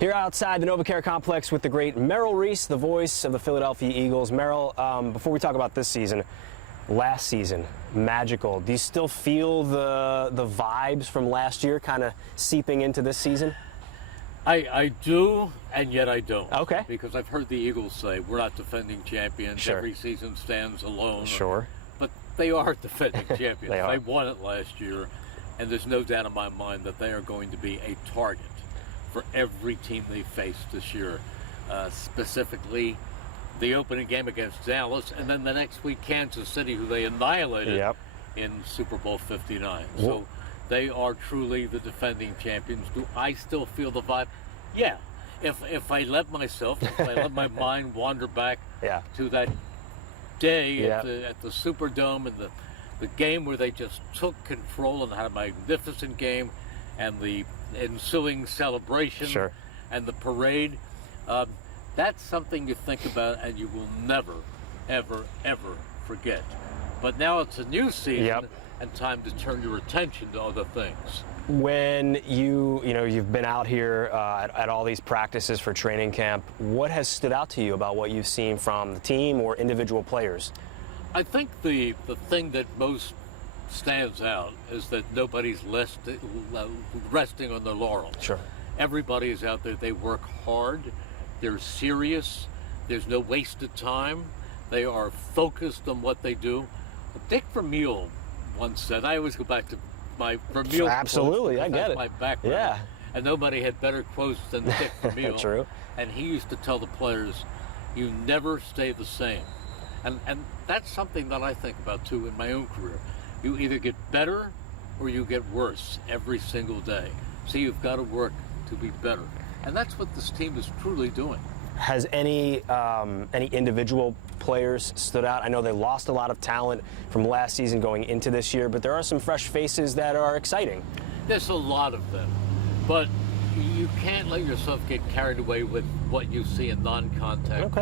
Here outside the NovaCare complex with the great Merrill Reese, the voice of the Philadelphia Eagles. Merrill, before we talk about this season, last season, magical. Do you still feel the vibes from last year kind of seeping into this season? I do, and yet I don't. Okay. Because I've heard the Eagles say, we're not defending champions. Sure. Every season stands alone. Sure. But they are defending champions. They are. They won it last year, and there's no doubt in my mind that they are going to be a target for every team they face this year. Specifically, the opening game against Dallas, and then the next week, Kansas City, who they annihilated in Super Bowl 59. So they are truly the defending champions. Do I still feel the vibe? Yeah. If I let myself, if I let my mind wander back to that day at the Superdome and the game where they just took control and had a magnificent game, and the ensuing celebration and the parade, that's something you think about and you will never, ever, ever forget. But now it's a new season and time to turn your attention to other things. When you've been out here at all these practices for training camp, what has stood out to you about what you've seen from the team or individual players? I think the thing that most stands out is that nobody's resting on their laurels. Sure. Everybody is out there. They work hard. They're serious. There's no wasted time. They are focused on what they do. Dick Vermeil once said, I always go back to my Vermeil absolutely, quotes, I get it. My background. Yeah. And nobody had better quotes than Dick Vermeil. True. And he used to tell the players, you never stay the same. And that's something that I think about too in my own career. You either get better or you get worse every single day. So you've got to work to be better. And that's what this team is truly doing. Has any individual players stood out? I know they lost a lot of talent from last season going into this year, but there are some fresh faces that are exciting. There's a lot of them, but you can't let yourself get carried away with what you see in non-contact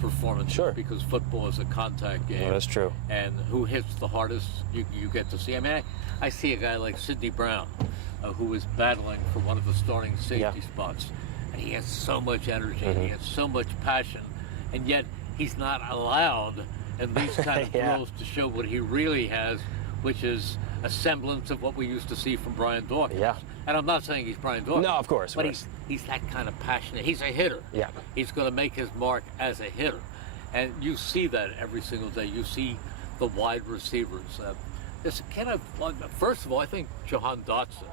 performance. Sure. Because football is a contact game. Well, that's true. And who hits the hardest, you get to see. I mean, I see a guy like Sidney Brown, who is battling for one of the starting safety spots. And he has so much energy, he has so much passion, and yet he's not allowed in these kind of drills to show what he really has, which is a semblance of what we used to see from Brian Dawkins. Yeah. And I'm not saying he's Brian Dawkins. No, of course. But he's that kind of passionate. He's a hitter. Yeah. He's going to make his mark as a hitter. And you see that every single day. You see the wide receivers. First of all, I think Jahan Dotson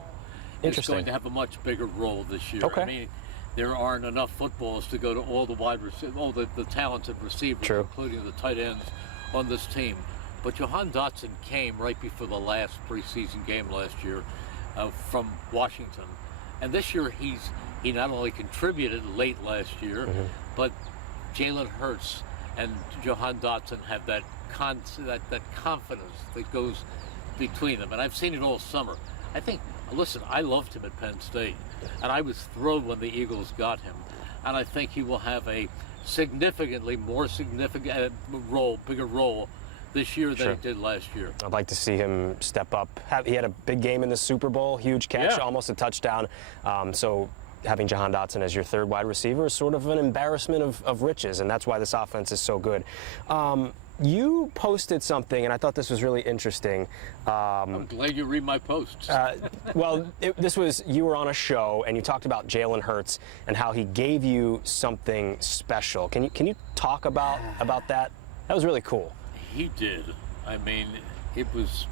is going to have a much bigger role this year. Okay. I mean, there aren't enough footballs to go to all the all the talented receivers, including the tight ends on this team. But Jahan Dotson came right before the last preseason game last year from Washington. And this year he not only contributed late last year, but Jalen Hurts and Jahan Dotson have that confidence that goes between them. And I've seen it all summer. I think, listen, I loved him at Penn State, and I was thrilled when the Eagles got him. And I think he will have a significantly more significant bigger role this year than he did last year. I'd like to see him step up. He had a big game in the Super Bowl, huge catch, almost a touchdown. So having Jahan Dotson as your third wide receiver is sort of an embarrassment of riches, and that's why this offense is so good. You posted something, and I thought this was really interesting. I'm glad you read my posts. You were on a show, and you talked about Jalen Hurts and how he gave you something special. Can you talk about that? That was really cool. He did. I mean, it was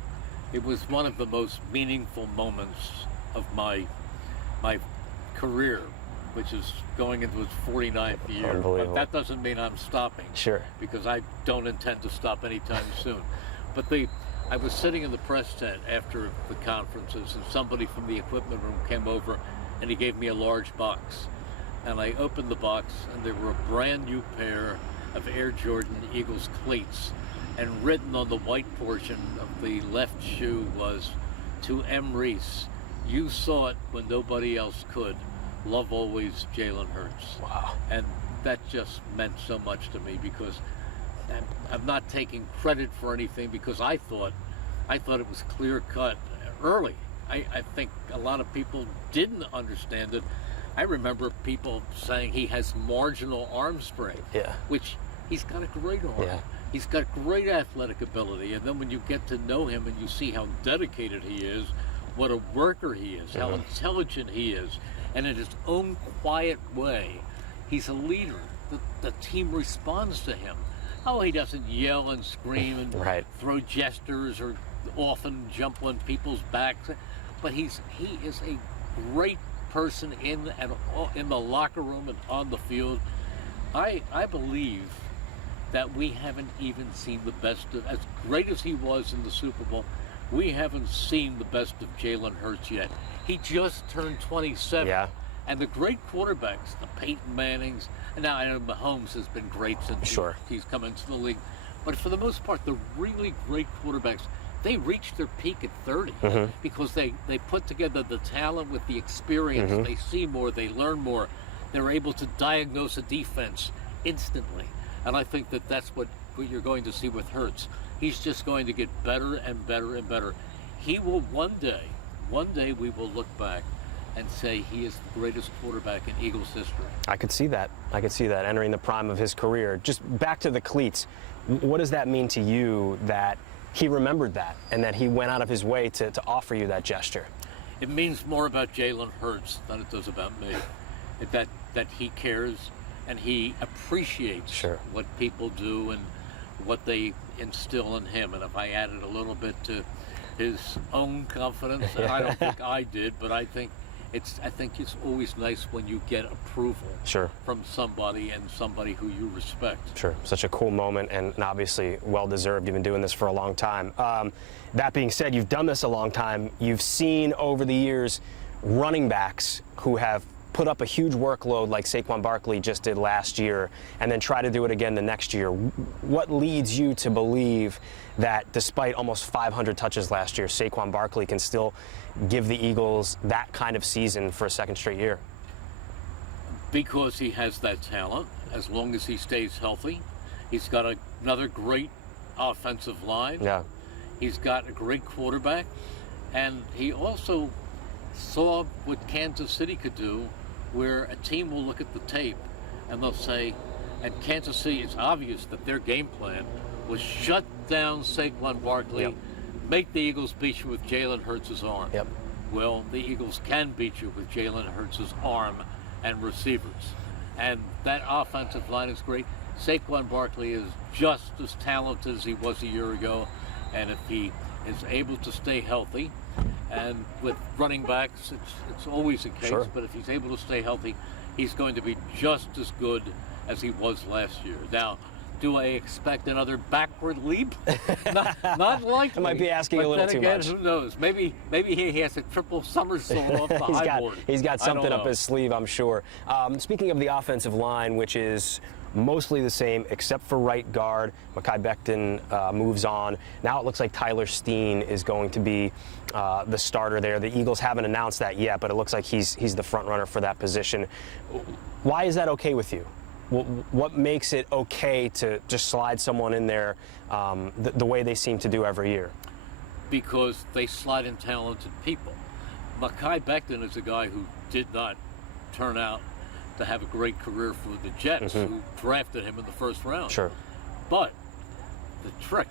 one of the most meaningful moments of my career, which is going into its 49th year. But that doesn't mean I'm stopping. Sure. Because I don't intend to stop anytime soon. But I was sitting in the press tent after the conferences, and somebody from the equipment room came over, and he gave me a large box. And I opened the box, and there were a brand new pair of Air Jordan Eagles cleats. And written on the white portion of the left shoe was, to M. Reese, you saw it when nobody else could. Love always, Jalen Hurts. Wow. And that just meant so much to me, because I'm not taking credit for anything, because I thought it was clear cut early. I think a lot of people didn't understand it, I remember people saying he has marginal arm strength, Yeah. which he's got a great arm. Yeah. He's got great athletic ability, and then when you get to know him and you see how dedicated he is, what a worker he is, how intelligent he is, and in his own quiet way, he's a leader. The team responds to him. Oh, he doesn't yell and scream and Right. throw gestures or often jump on people's backs, but he is a great person in the locker room and on the field. I believe that we haven't even seen the best of, as great as he was in the Super Bowl, we haven't seen the best of Jalen Hurts yet. He just turned 27. Yeah. And the great quarterbacks, the Peyton Mannings, and now I know Mahomes has been great since Sure. he's come into the league. But for the most part, the really great quarterbacks, they reach their peak at 30 because they put together the talent with the experience. They see more, they learn more. They're able to diagnose a defense instantly. And I think that that's what you're going to see with Hurts. He's just going to get better and better and better. He will one day we will look back and say he is the greatest quarterback in Eagles history. I could see that. Entering the prime of his career. Just back to the cleats. What does that mean to you that he remembered that and that he went out of his way to offer you that gesture? It means more about Jalen Hurts than it does about me. That he cares and he appreciates what people do and what they instill in him. And if I added a little bit to his own confidence, and I don't think I did, but I think it's always nice when you get approval from somebody and somebody who you respect. Sure, such a cool moment and obviously well-deserved. You've been doing this for a long time. That being said, you've done this a long time. You've seen over the years running backs who have put up a huge workload like Saquon Barkley just did last year and then try to do it again the next year. What leads you to believe that despite almost 500 touches last year, Saquon Barkley can still give the Eagles that kind of season for a second straight year? Because he has that talent, as long as he stays healthy. He's got another great offensive line. Yeah. He's got a great quarterback. And he also saw what Kansas City could do, where a team will look at the tape and they'll say, at Kansas City, it's obvious that their game plan was shut down Saquon Barkley, make the Eagles beat you with Jalen Hurts' arm. Well, the Eagles can beat you with Jalen Hurts' arm and receivers. And that offensive line is great. Saquon Barkley is just as talented as he was a year ago. And if he is able to stay healthy, and with running backs, it's always the case, but if he's able to stay healthy, he's going to be just as good as he was last year. Now, do I expect another backward leap? Not likely. I might be asking a little too much. Who knows? Maybe he has a triple somersault off the high board. He's got something up his sleeve, I'm sure. Speaking of the offensive line, which is mostly the same except for right guard, Mekhi Becton moves on. Now it looks like Tyler Steen is going to be the starter there. The Eagles haven't announced that yet, but it looks like he's the front runner for that position. Why is that okay with you? What makes it okay to just slide someone in there the way they seem to do every year? Because they slide in talented people. Mekhi Becton is a guy who did not turn out to have a great career for the Jets, who drafted him in the first round. Sure. But the trick,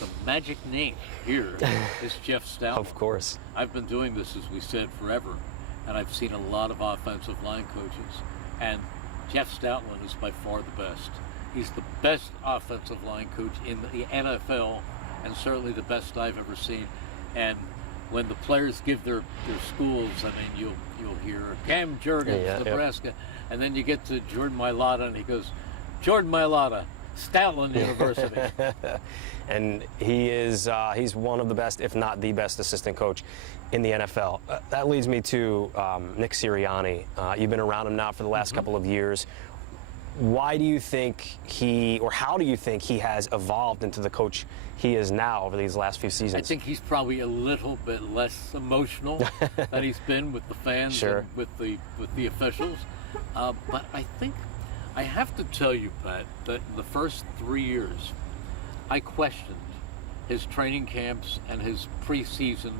the magic name here is Jeff Stoutland. Of course. I've been doing this, as we said, forever, and I've seen a lot of offensive line coaches, and Jeff Stoutland is by far the best. He's the best offensive line coach in the NFL, and certainly the best I've ever seen. And when the players give their schools, I mean, you'll hear Cam Jurgens, Nebraska, and then you get to Jordan Mailata, and he goes, Jordan Mailata, Stoutland University. And he's one of the best, if not the best, assistant coach in the NFL. That leads me to Nick Sirianni. You've been around him now for the last couple of years. Why do you think how do you think he has evolved into the coach he is now over these last few seasons? I think he's probably a little bit less emotional than he's been with the fans and with the officials. But I think I have to tell you, Pat, that in the first 3 years, I questioned his training camps and his preseason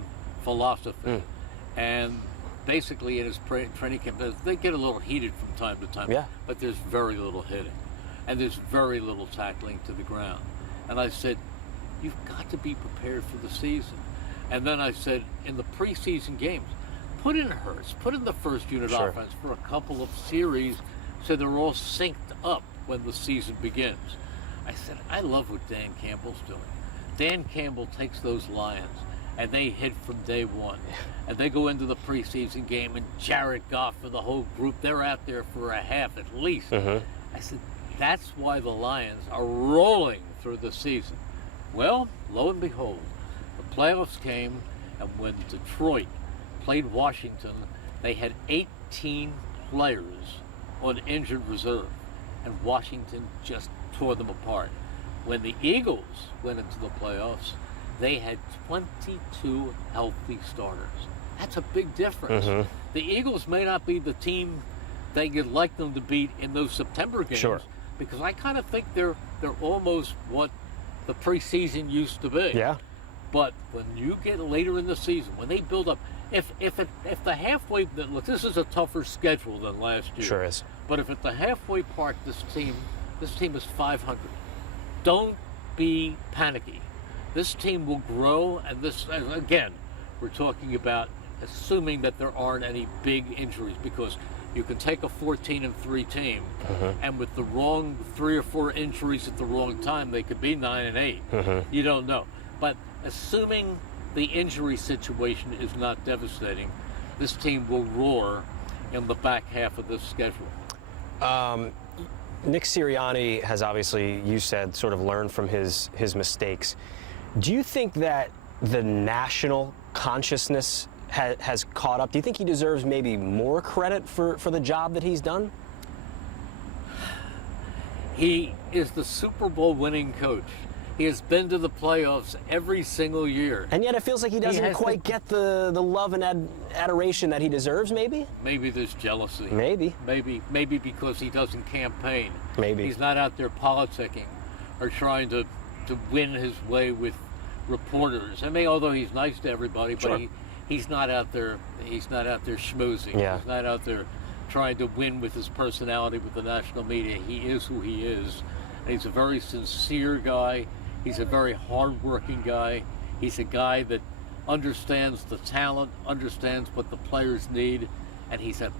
philosophy. And basically in his training camp, they get a little heated from time to time. Yeah. But there's very little hitting, and there's very little tackling to the ground. And I said, you've got to be prepared for the season. And then I said, in the preseason games, put in Hurts, put in the first unit offense for a couple of series so they're all synced up when the season begins. I said, I love what Dan Campbell's doing. Dan Campbell takes those Lions and they hit from day one. And they go into the preseason game and Jared Goff and the whole group, they're out there for a half at least. I said, that's why the Lions are rolling through the season. Well, lo and behold, the playoffs came, and when Detroit played Washington, they had 18 players on injured reserve, and Washington just tore them apart. When the Eagles went into the playoffs, they had 22 healthy starters. That's a big difference. The Eagles may not be the team that you'd like them to beat in those September games, because I kind of think they're almost what the preseason used to be. Yeah. But when you get later in the season, when they build up, if the halfway, look, this is a tougher schedule than last year. Sure is. But if at the halfway part, this team is 500. Don't be panicky. This team will grow, and this, again, we're talking about assuming that there aren't any big injuries, because you can take a 14-3 team, and with the wrong 3 or 4 injuries at the wrong time, they could be 9-8. You don't know. But assuming the injury situation is not devastating, this team will roar in the back half of this schedule. Nick Sirianni has obviously, you said, sort of learned from his mistakes. Do you think that the national consciousness has caught up? Do you think he deserves maybe more credit for the job that he's done? He is the Super Bowl winning coach. He has been to the playoffs every single year. And yet it feels like he doesn't quite get the love and adoration that he deserves, maybe? Maybe there's jealousy. Maybe. Maybe because he doesn't campaign. Maybe. He's not out there politicking or trying to win his way with reporters. I mean, although he's nice to everybody, but he's not out there schmoozing. Yeah. He's not out there trying to win with his personality with the national media. He is who he is. And he's a very sincere guy. He's a very hard-working guy. He's a guy that understands the talent, understands what the players need, and he's a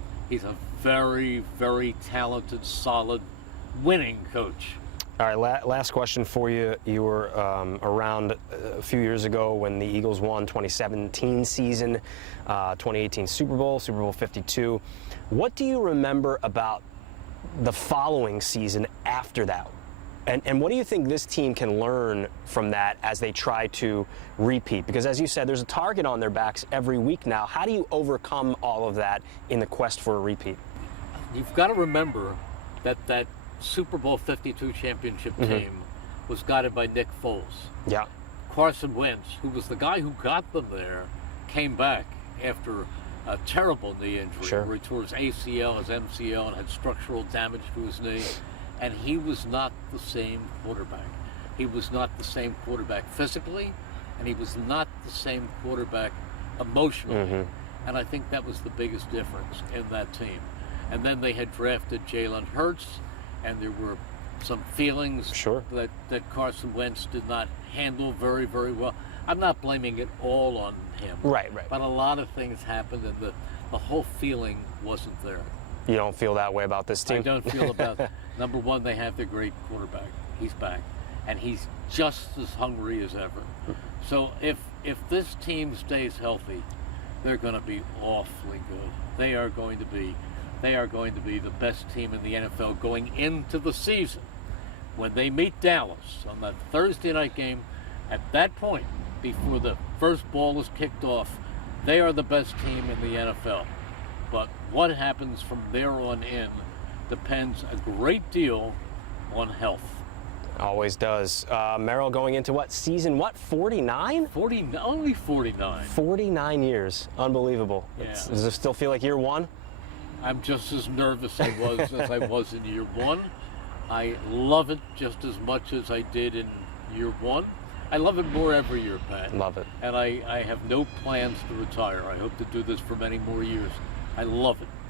very, very talented, solid, winning coach. All right, last question for you. You were around a few years ago when the Eagles won 2017 season, 2018 Super Bowl 52. What do you remember about the following season after that? And what do you think this team can learn from that as they try to repeat? Because as you said, there's a target on their backs every week now. How do you overcome all of that in the quest for a repeat? You've got to remember that Super Bowl 52 championship team was guided by Nick Foles. Yeah. Carson Wentz, who was the guy who got them there, came back after a terrible knee injury where he tore his ACL, his MCL, and had structural damage to his knee. And he was not the same quarterback. He was not the same quarterback physically, and he was not the same quarterback emotionally. And I think that was the biggest difference in that team. And then they had drafted Jalen Hurts, and there were some feelings that Carson Wentz did not handle very, very well. I'm not blaming it all on him. Right. But a lot of things happened, and the whole feeling wasn't there. You don't feel that way about this team? I don't feel about that. Number one, they have their great quarterback. He's back, and he's just as hungry as ever. So if this team stays healthy, they're going to be awfully good. They are going to be the best team in the NFL going into the season. When they meet Dallas on that Thursday night game, at that point, before the first ball is kicked off, they are the best team in the NFL. But what happens from there on in depends a great deal on health. Always does. Merrill going into season 49? Only 49. 49 years. Unbelievable. Yeah. Does it still feel like year one? I'm just as nervous as I was in year one. I love it just as much as I did in year one. I love it more every year, Pat. Love it. And I have no plans to retire. I hope to do this for many more years. I love it.